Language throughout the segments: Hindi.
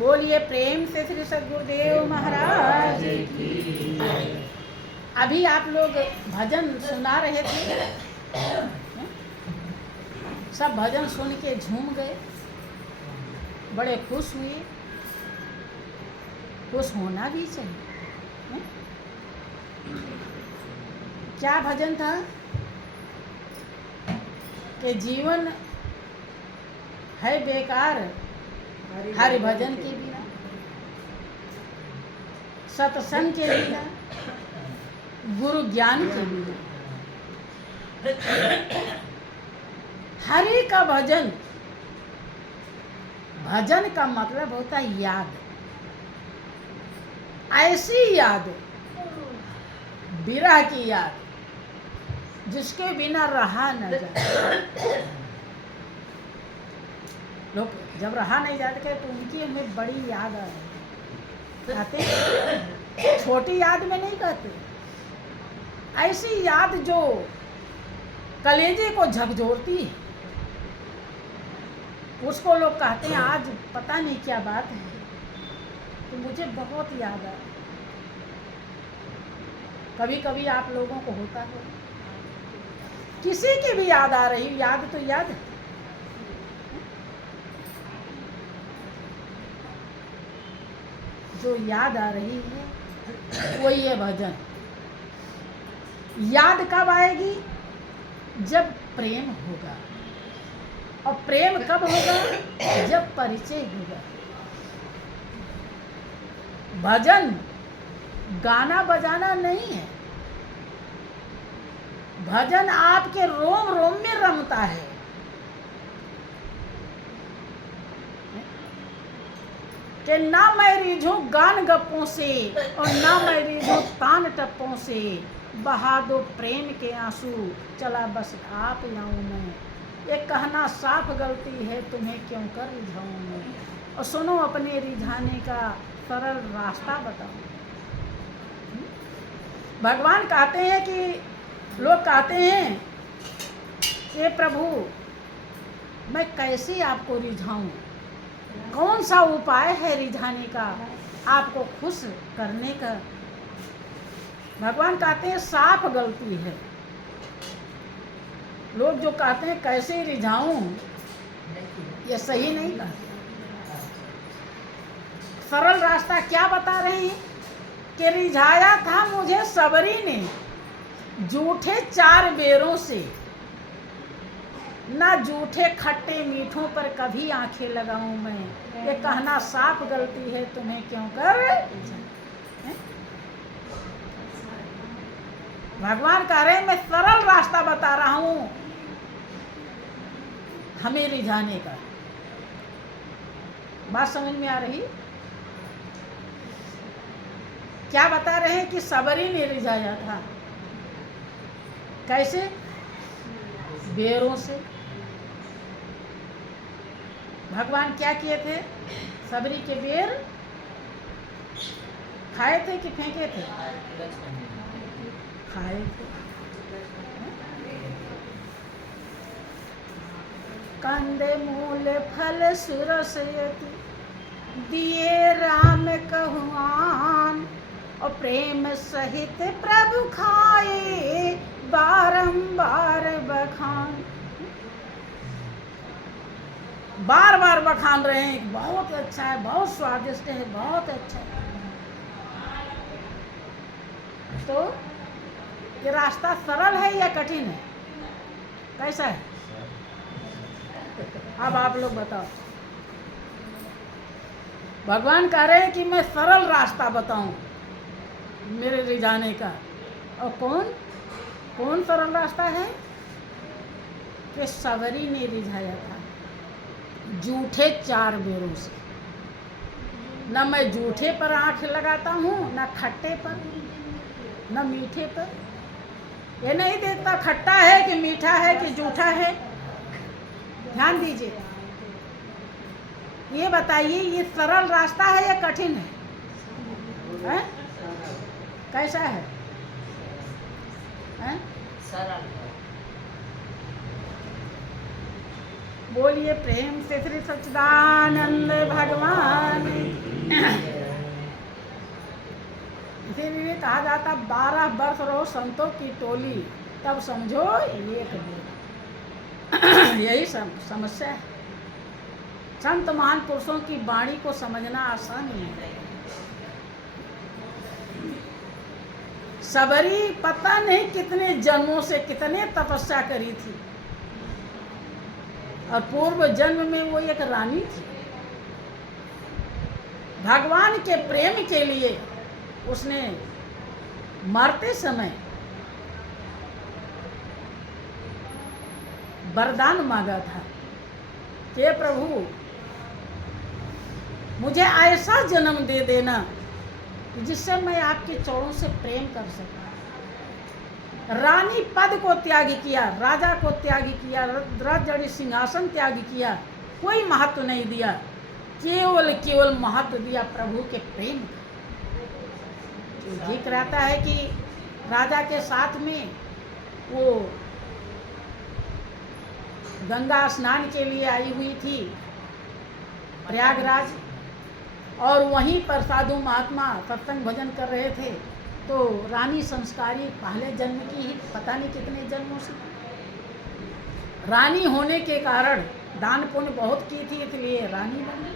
बोलिए प्रेम से श्री सद्गुरुदेव महाराज की। अभी आप लोग भजन सुना रहे थे, सब भजन सुन के झूम गए, बड़े खुश हुए। खुश होना भी चाहिए। क्या भजन था कि जीवन है बेकार हरि भजन के बिना, सत्संग के बिना, गुरु ज्ञान के बिना। हरि का भजन, भजन का मतलब होता है याद, ऐसी याद, विरह की याद जिसके बिना रहा न जाए। लोग जब रहा नहीं जाते तो उनकी हमें बड़ी याद आते, छोटी याद में नहीं कहते, ऐसी याद जो कलेजे को झकझोरती है, उसको लोग कहते हैं आज पता नहीं क्या बात है, तो मुझे बहुत याद आया। कभी कभी आप लोगों को होता है, किसी की भी याद आ रही, याद तो याद है। जो याद आ रही है वही है भजन। याद कब आएगी? जब प्रेम होगा। और प्रेम कब होगा? जब परिचय होगा। भजन गाना बजाना नहीं है, भजन आपके रोम रोम में रमता है। कि ना मैं रिझूं गान गप्पों से और ना मैं रिझूं तान टप्पों से, बहा दो प्रेम के आंसू, चला बस आप लाऊं मैं। ये कहना साफ गलती है, तुम्हें क्यों कर रिझाऊं मैं। और सुनो अपने रिझाने का सरल रास्ता बताओ। भगवान कहते हैं कि लोग कहते हैं कि प्रभु मैं कैसे आपको रिझाऊं, कौन सा उपाय है रिझाने का, आपको खुश करने का। भगवान कहते हैं साफ गलती है। लोग जो कहते हैं कैसे रिझाऊं, ये सही नहीं कहते। सरल रास्ता क्या बता रहे हैं कि रिझाया था मुझे सबरी ने जूठे 4 बेरों से, ना जूठे खट्टे मीठों पर कभी आंखें लगाऊं मैं। ये कहना साफ गलती है, तुम्हें क्यों कर। भगवान कह रहे हैं मैं सरल रास्ता बता रहा हूं हमें रिझाने का। बात समझ में आ रही? क्या बता रहे हैं कि सबरी ने रिझाया था। कैसे? बेरों से। भगवान क्या किए थे? सबरी के बेर खाए थे कि फेंके थे? खाए थे। कंदे मूल फल सुरस यति, दिए राम कहुआन। और प्रेम सहित प्रभु खाए, बारंबार बखान। बार बार बखान रहे हैं, बहुत अच्छा है, बहुत स्वादिष्ट है, बहुत अच्छा है। तो ये रास्ता सरल है या कठिन है? कैसा है? अब आप लोग बताओ। भगवान कह रहे हैं कि मैं सरल रास्ता बताऊं मेरे रिझाने का। और कौन सरल रास्ता है? कि सबरी ने रिझाया था जूठे 4 बेरों से। न मैं जूठे पर आंख लगाता हूँ, न खट्टे पर, न मीठे पर। ये नहीं देखता खट्टा है कि मीठा है कि जूठा है। ध्यान दीजिए, ये बताइए ये सरल रास्ता है या कठिन है? कैसा है? सरल। बोलिए प्रेम से श्री सच्चिदानंद भगवान कहा जाता 12 वर्ष रहो संतों की टोली, तब समझो एक बोल। यही समस्या है। संत महान पुरुषों की वाणी को समझना आसान नहीं है। सबरी पता नहीं कितने जन्मों से कितने तपस्या करी थी, और पूर्व जन्म में वो एक रानी थी। भगवान के प्रेम के लिए उसने मरते समय वरदान मांगा था कि प्रभु मुझे ऐसा जन्म दे देना जिससे मैं आपके चरणों से प्रेम कर सकूं। रानी पद को त्याग किया, राजा को त्याग किया, राजड़ी सिंहासन त्याग किया, कोई महत्व नहीं दिया, केवल महत्व दिया प्रभु के प्रेम का। ठीक रहता है कि राजा के साथ में वो गंगा स्नान के लिए आई हुई थी प्रयागराज, और वहीं पर साधु महात्मा सत्संग भजन कर रहे थे। तो रानी संस्कारी पहले जन्म की ही, पता नहीं कितने जन्मों से रानी होने के कारण दान पुण्य बहुत की थी, इसलिए रानी बनी।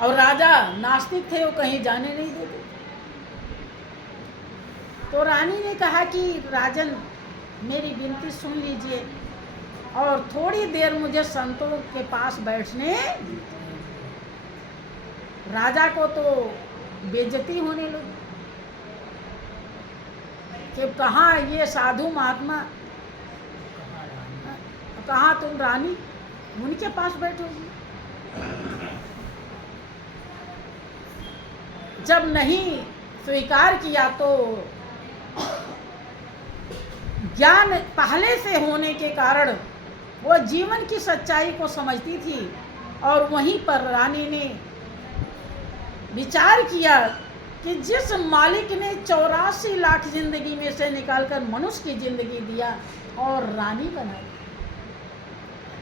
और राजा नास्तिक थे, वो कहीं जाने नहीं देते। तो रानी ने कहा कि राजन मेरी विनती सुन लीजिए और थोड़ी देर मुझे संतों के पास बैठने। राजा को तो बेइज्जती होने लगी कि कहाँ ये साधु महात्मा, कहाँ तुम रानी उनके पास बैठोगी। जब नहीं स्वीकार किया तो ज्ञान पहले से होने के कारण वो जीवन की सच्चाई को समझती थी, और वहीं पर रानी ने विचार किया कि जिस मालिक ने 84 लाख जिंदगी में से निकालकर मनुष्य की जिंदगी दिया और रानी बना दी,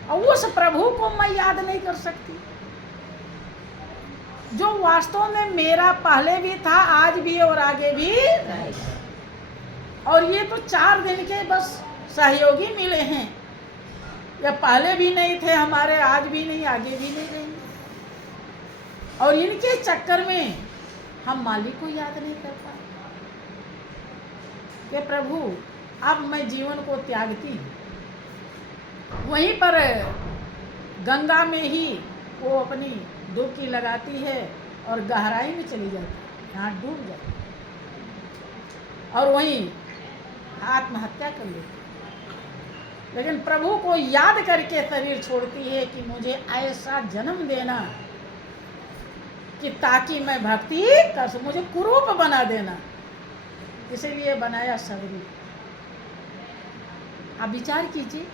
और उस प्रभु को मैं याद नहीं कर सकती जो वास्तव में मेरा पहले भी था, आज भी और आगे भी रहेगा। और ये तो 4 दिन के बस सहयोगी मिले हैं, या पहले भी नहीं थे हमारे, आज भी नहीं, आगे भी नहीं रहेंगे। और इनके चक्कर में हम मालिक को याद नहीं कर पाए कि प्रभु अब मैं जीवन को त्यागती हूँ। वहीं पर गंगा में ही वो अपनी डुबकी लगाती है और गहराई में चली जाती है, यहाँ डूब जाती है, और वहीं आत्महत्या कर लेती है। लेकिन प्रभु को याद करके शरीर छोड़ती है कि मुझे ऐसा जन्म देना कि ताकि मैं भक्ति कर सकूं, मुझे कुरूप बना देना, इसीलिए बनाया सबरी। आप विचार कीजिए,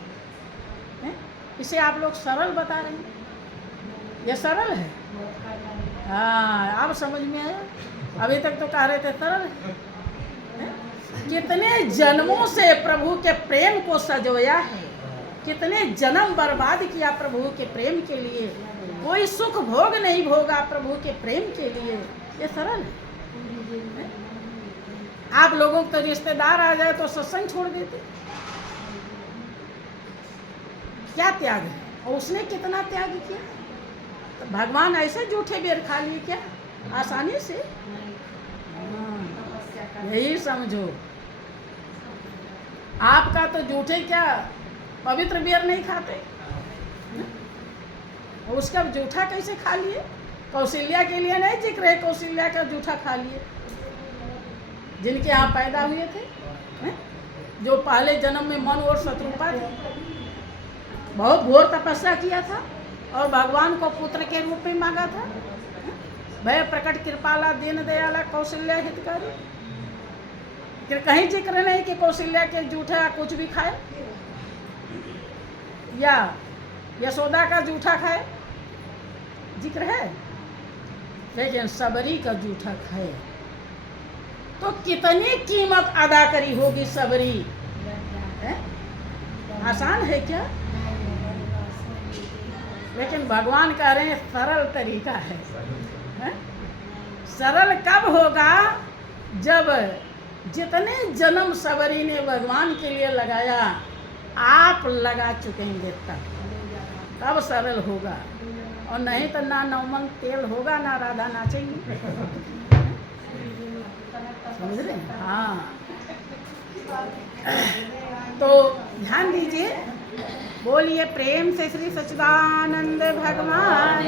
इसे आप लोग सरल बता रहे हैं, यह सरल है। हाँ, आप समझ में आया? अभी तक तो कह रहे थे सरल है। कितने जन्मों से प्रभु के प्रेम को सजोया है, कितने जन्म बर्बाद किया प्रभु के प्रेम के लिए, कोई सुख भोग नहीं भोगा प्रभु के प्रेम के लिए। ये सरल है। आप लोगों को तो रिश्तेदार आ जाए तो सत्संग छोड़ देते, क्या त्याग है, और उसने कितना त्याग किया। तो भगवान ऐसे जूठे बेर खा लिए क्या आसानी से? यही समझो, आपका तो जूठे क्या पवित्र बेर नहीं खाते, उसका जूठा कैसे खा लिए? कौशल्या के लिए नहीं जिक्र है, कौशल्या का जूठा खा लिए जिनके यहाँ पैदा हुए थे, जो पहले जन्म में मन और शत्रुपा थे, बहुत घोर तपस्या किया था और भगवान को पुत्र के रूप में मांगा था। भय प्रकट कृपाला दीन दयाला कौशल्या हितकारी, कहीं जिक्र नहीं कि कौशल्या के जूठा कुछ भी खाए या यशोदा का जूठा खाए, जिक्र है। लेकिन सबरी का जूठा खाए तो कितनी कीमत अदा करी होगी सबरी, है? आसान है क्या? लेकिन भगवान कह रहे हैं सरल तरीका है। सरल कब होगा जब जितने जन्म सबरी ने भगवान के लिए लगाया, आप लगा चुकेंगे तब सरल होगा, और नहीं तो ना नौमंग तेल होगा, ना राधा नाचेंगी। समझ रहे हैं? हाँ, तो ध्यान दीजिए, बोलिए प्रेम से श्री सच्चिदानंद भगवान।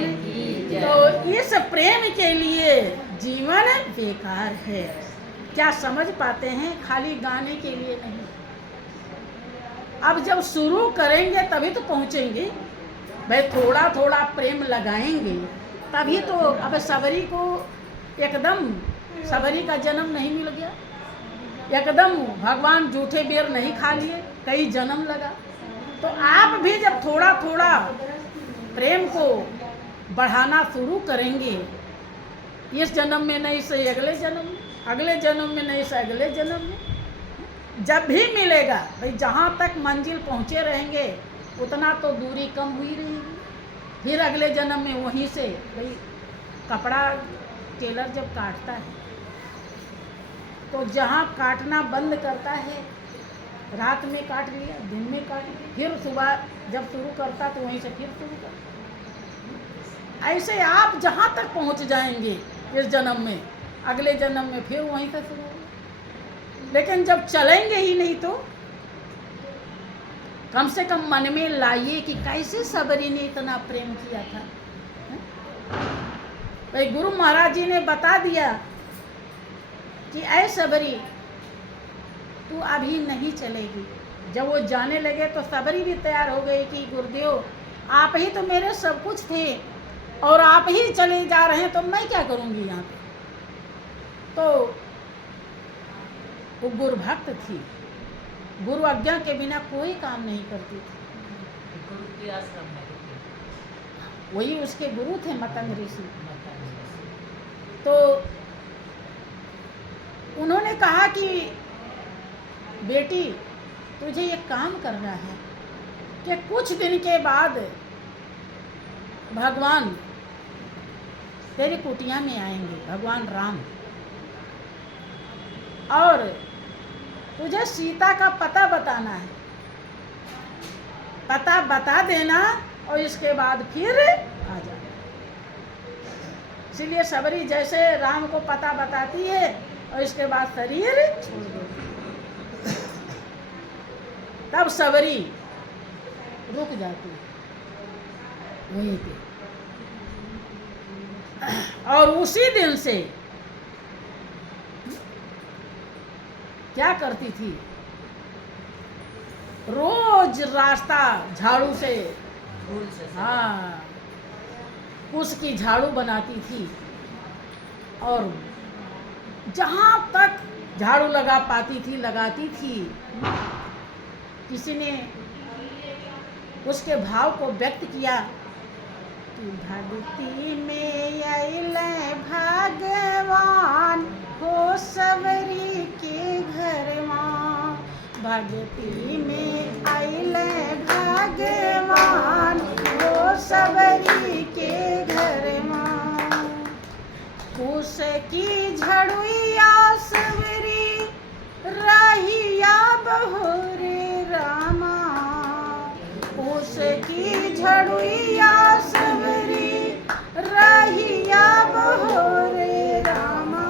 तो इस प्रेम के लिए जीवन बेकार है। क्या समझ पाते हैं? खाली गाने के लिए नहीं। अब जब शुरू करेंगे तभी तो पहुंचेंगे भाई, थोड़ा थोड़ा प्रेम लगाएंगे तभी तो। अब सबरी को एकदम सबरी का जन्म नहीं मिल गया, एकदम भगवान जूठे बेर नहीं खा लिए, कई जन्म लगा। तो आप भी जब थोड़ा थोड़ा प्रेम को बढ़ाना शुरू करेंगे, इस जन्म में नहीं से अगले जन्म में, अगले जन्म में नहीं से अगले जन्म में, जब भी मिलेगा भाई, जहाँ तक मंजिल पहुँचे रहेंगे उतना तो दूरी कम हुई रहेगी। फिर अगले जन्म में वहीं से भाई, कपड़ा टेलर जब काटता है तो जहाँ काटना बंद करता है, रात में काट लिया, दिन में काट लिया, फिर सुबह जब शुरू करता तो वहीं से फिर शुरू करता। ऐसे आप जहाँ तक पहुँच जाएंगे इस जन्म में, अगले जन्म में फिर वहीं से शुरू होगा। लेकिन जब चलेंगे ही नहीं तो कम से कम मन में लाइए कि कैसे सबरी ने इतना प्रेम किया था। भाई गुरु महाराज जी ने बता दिया कि ऐ सबरी तू अभी नहीं चलेगी। जब वो जाने लगे तो सबरी भी तैयार हो गई कि गुरुदेव आप ही तो मेरे सब कुछ थे और आप ही चले जा रहे हैं, तो मैं क्या करूँगी यहाँ पे। तो वो गुरु भक्त थी, गुरु आज्ञा के बिना कोई काम नहीं करती थी। गुरु के आश्रम में वही उसके गुरु थे मतंग ऋषि। तो उन्होंने कहा कि बेटी तुझे ये काम करना है कि कुछ दिन के बाद भगवान तेरी कुटिया में आएंगे, भगवान राम, और तुझे सीता का पता बताना है। पता बता देना और इसके बाद फिर आ जाना। इसलिए सबरी जैसे राम को पता बताती है और इसके बाद शरीर छोड़ देती है, तब सबरी रुक जाती है वहीं पे। और उसी दिन से क्या करती थी, रोज रास्ता झाड़ू से, हाँ, उसकी झाड़ू बनाती थी और जहाँ तक झाड़ू लगा पाती थी लगाती थी। किसी ने उसके भाव को व्यक्त किया कि भक्ति में अइले भगवान हो सबरी के घरवा, भक्ति में अइले भगवान हो सबरी के घरवा। कुश की झड़ुइया सबरी रहिया बहुरे रामा, कुश की झड़ुइया सबरी रहिया बहुरे रामा।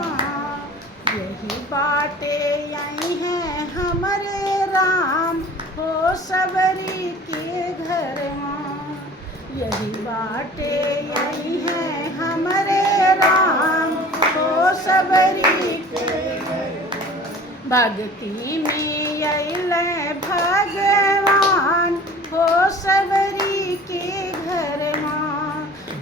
यही बाटे आई हैं हमारे राम हो सबरी के घरवा, यही बाटे आई हैं हमारे राम हो सबरी के घरवा। भक्ति में अइले भगवान हो सबरी के घरवा,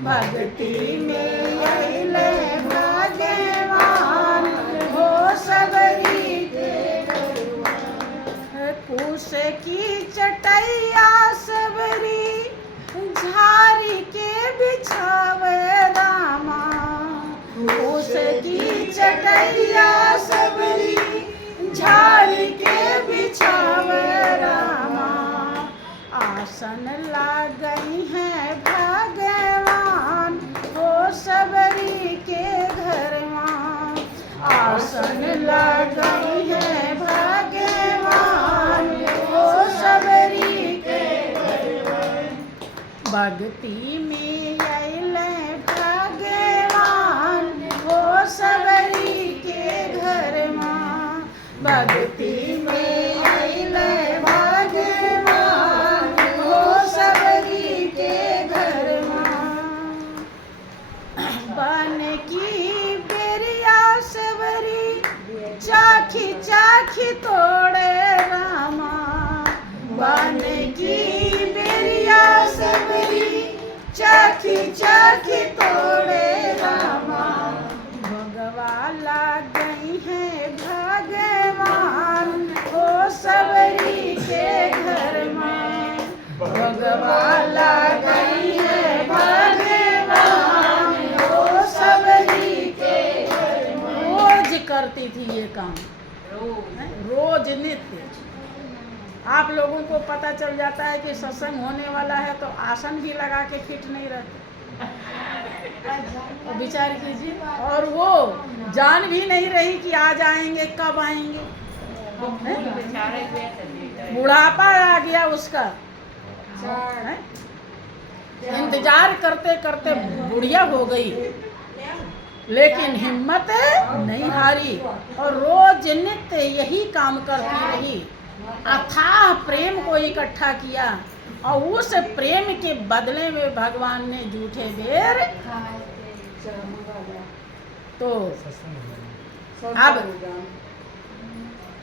भक्ति में अइले भगवान हो सबरी के घरवा। कुश की चटैया सबरी झारी के बिछावे रामा, कुश की चटैया सबरी झारी के बिछावे रामा। आसन लागई हैं भगवान हो सबरी के घरवा, आसन भक्ति में अइले भगवान वो सबरी के घर माँ। भक्ति में अइले भगवान वो सबरी के घर माँ। बन की बेरिया सबरी चाखी चाखी तोड़े रामा। बन की बेरिया सबरी चाखी चाखी तोड़े रामा। भगवा लाग गई है भगवान ओ सबरी के घर में। भगवा लाग गई है भगवान ओ सबरी के घर में। रोज करती थी ये काम, रोज नित्य। आप लोगों को पता चल जाता है कि सत्संग होने वाला है तो आसन भी लगा के फिट नहीं रहते। तो विचार कीजिए, और वो जान भी नहीं रही कि आज आएंगे कब आएंगे। बुढ़ापा आ गया उसका, इंतजार करते करते बुढ़िया हो गई, लेकिन हिम्मत नहीं हारी और रोज नित्य यही काम करती रही। अथाह प्रेम को इकट्ठा किया और उस प्रेम के बदले में भगवान ने जूठे बेर। तो अब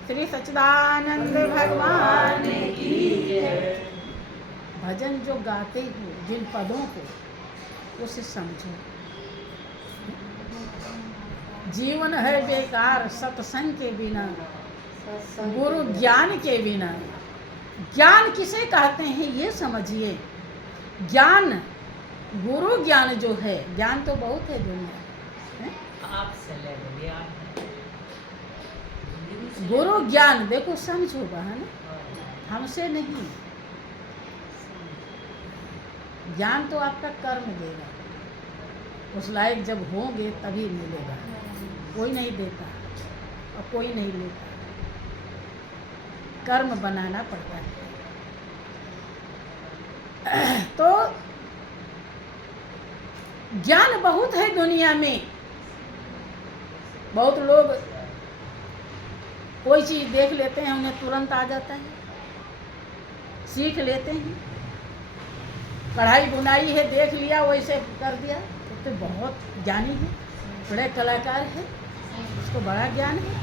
श्री सच्चिदानंद भगवान की भजन जो गाते हो जिन पदों को उसे समझो। जीवन है बेकार सत्संग के बिना, गुरु ज्ञान के बिना। ज्ञान किसे कहते हैं ये समझिए। ज्ञान, गुरु ज्ञान जो है, ज्ञान तो बहुत है दुनिया में, गुरु ज्ञान देखो समझो बहन, हमसे नहीं। ज्ञान तो आपका कर्म देगा, उस लायक जब होंगे तभी मिलेगा। कोई नहीं देता और कोई नहीं लेता, कर्म बनाना पड़ता है। तो ज्ञान बहुत है दुनिया में। बहुत लोग कोई चीज देख लेते हैं, उन्हें तुरंत आ जाता है, सीख लेते हैं। कढ़ाई बुनाई है, देख लिया वैसे कर दिया, तो बहुत ज्ञानी है, बड़े कलाकार है, उसको बड़ा ज्ञान है।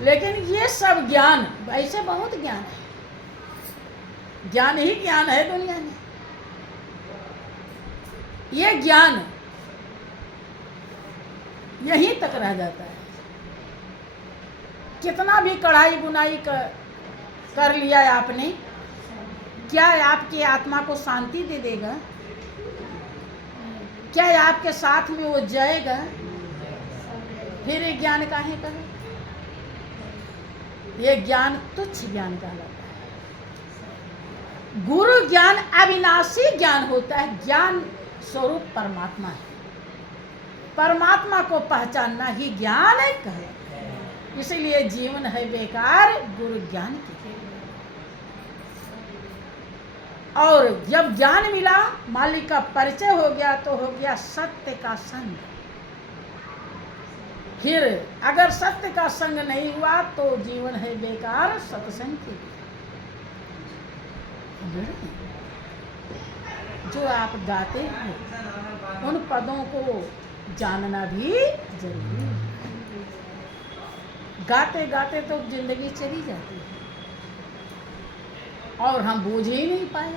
लेकिन ये सब ज्ञान, ऐसे बहुत ज्ञान है, ज्ञान ही ज्ञान है दुनिया में। ये ज्ञान यहीं तक रह जाता है। कितना भी कढ़ाई बुनाई कर लिया है आपने, क्या आपकी आत्मा को शांति दे देगा? क्या आपके साथ में वो जाएगा? फिर ये ज्ञान काहे का है? ये ज्ञान तुच्छ ज्ञान कहलाता है। गुरु ज्ञान अविनाशी ज्ञान होता है। ज्ञान स्वरूप परमात्मा है। परमात्मा को पहचानना ही ज्ञान है। इसलिए जीवन है बेकार गुरु ज्ञान के। और जब ज्ञान मिला, मालिक का परिचय हो गया, तो हो गया सत्य का संग। फिर अगर सत्य का संग नहीं हुआ तो जीवन है बेकार सत्संग के लिए। जो आप गाते हो उन पदों को जानना भी जरूरी है। गाते गाते तो जिंदगी चली जाती है और हम बूझ ही नहीं पाए।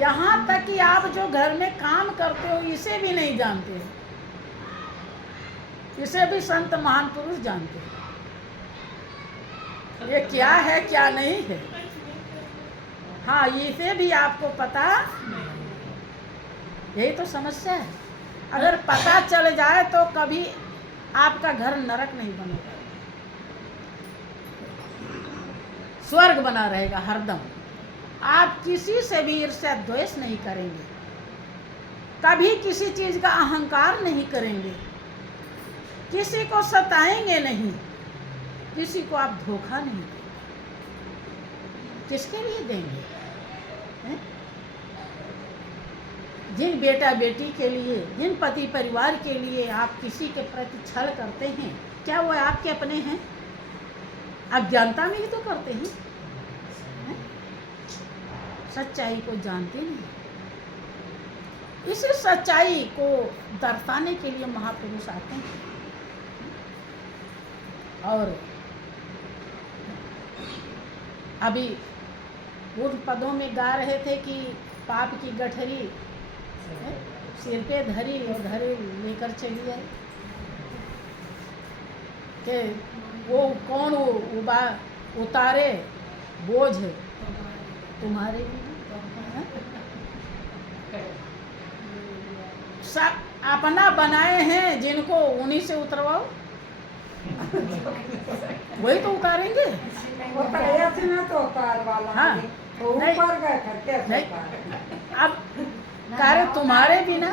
यहाँ तक कि आप जो घर में काम करते हो इसे भी नहीं जानते हो। इसे भी संत महान पुरुष जानते हैं, ये क्या है क्या नहीं है। हाँ, इसे भी आपको पता, यही तो समस्या है। अगर पता चल जाए तो कभी आपका घर नरक नहीं बनेगा, स्वर्ग बना रहेगा हरदम। आप किसी से भी ईर्ष्या द्वेष नहीं करेंगे, कभी किसी चीज का अहंकार नहीं करेंगे, किसी को सताएंगे नहीं, किसी को आप धोखा नहीं देंगे। किसके लिए देंगे? हैं? जिन बेटा बेटी के लिए, जिन पति परिवार के लिए आप किसी के प्रति छल करते हैं, क्या वो आपके अपने हैं? अज्ञानता में ही तो करते हैं, सच्चाई को जानते नहीं। इस सच्चाई को दर्शाने के लिए महापुरुष आते हैं और अभी उन पदों में गा रहे थे कि पाप की गठरी सिर पे धरी और धरे लेकर चली आई, कि वो कौन उतारे बोझ तुम्हारे लिए। सब अपना बनाए हैं, जिनको उन्हीं से उतरवाओ, वही तो उतारेंगे। तो उतार वाला हाँ, तो ऊपर गए नहीं, अब कार्य तुम्हारे बिना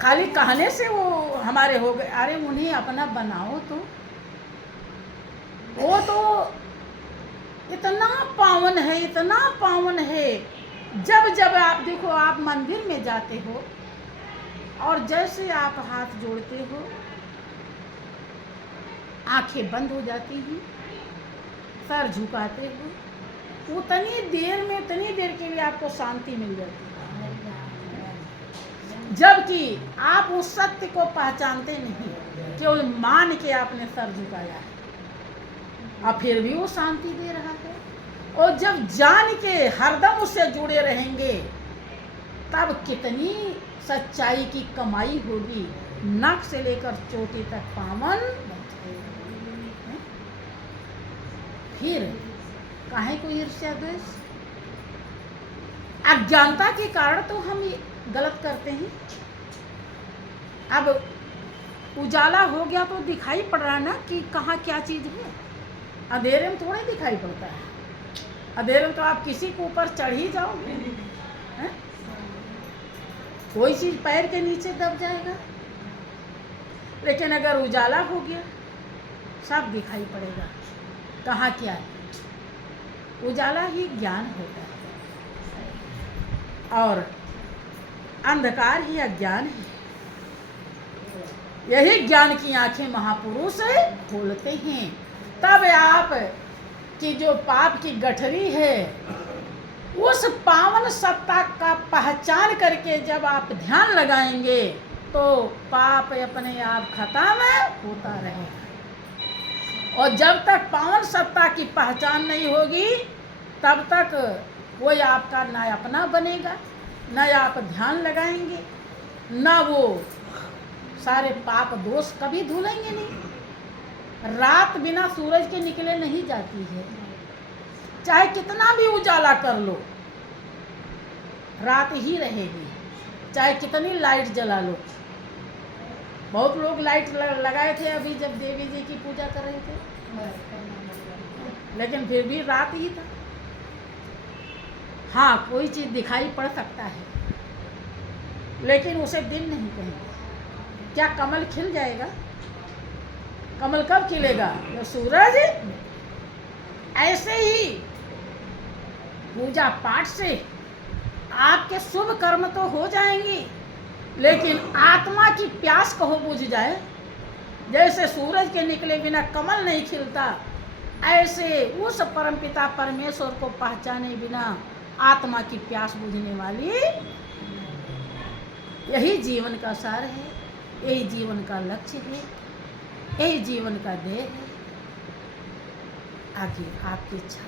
खाली कहने से वो हमारे हो गए। अरे उन्हें अपना बनाओ तो वो तो इतना पावन है, इतना पावन है। जब जब आप देखो, आप मंदिर में जाते हो और जैसे आप हाथ जोड़ते हो, आंखें बंद हो जाती हैं, सर झुकाते हो, उतनी देर में, उतनी देर के लिए आपको शांति मिल जाती है। जबकि आप उस सत्य को पहचानते नहीं, केवल मान के आपने सर झुकाया है, और फिर भी वो शांति दे रहा है। और जब जान के हरदम उससे जुड़े रहेंगे, तब कितनी सच्चाई की कमाई होगी। नख से लेकर चोटी तक पावन। फिर काहे को ईर्ष्या द्वेष? अज्ञानता के कारण तो हम ये गलत करते हैं। अब उजाला हो गया तो दिखाई पड़ रहा है ना कि कहाँ क्या चीज है। अंधेरे में थोड़े दिखाई पड़ता है। अंधेरे में तो आप किसी के ऊपर चढ़ ही जाओगे, कोई चीज पैर के नीचे दब जाएगा। लेकिन अगर उजाला हो गया, सब दिखाई पड़ेगा कहाँ क्या है। उजाला ही ज्ञान होता है और अंधकार ही अज्ञान है। यही ज्ञान की आंखें महापुरुष खोलते हैं। तब आप की जो पाप की गठरी है, उस पावन सत्ता का पहचान करके जब आप ध्यान लगाएंगे, तो पाप अपने आप खत्म होता रहेगा। और जब तक पावन सत्ता की पहचान नहीं होगी, तब तक कोई आपका न अपना बनेगा, न आप ध्यान लगाएंगे, न वो सारे पाप दोष कभी धुलेंगे नहीं। रात बिना सूरज के निकले नहीं जाती है। चाहे कितना भी उजाला कर लो, रात ही रहेगी। चाहे कितनी लाइट जला लो। बहुत लोग लाइट लगाए थे अभी जब देवी जी की पूजा कर रहे थे, लेकिन फिर भी रात ही था। हाँ, कोई चीज दिखाई पड़ सकता है, लेकिन उसे दिन नहीं कहेंगे। क्या कमल खिल जाएगा? कमल कब खिलेगा? जब सूरज। ऐसे ही पूजा पाठ से आपके शुभ कर्म तो हो जाएंगे, लेकिन आत्मा की प्यास कहो बुझ जाए। जैसे सूरज के निकले बिना कमल नहीं खिलता, ऐसे उस परमपिता परमेश्वर को पहचाने बिना आत्मा की प्यास बुझने वाली। यही जीवन का सार है, यही जीवन का लक्ष्य है, यही जीवन का ध्येय है। आगे आपकी इच्छा।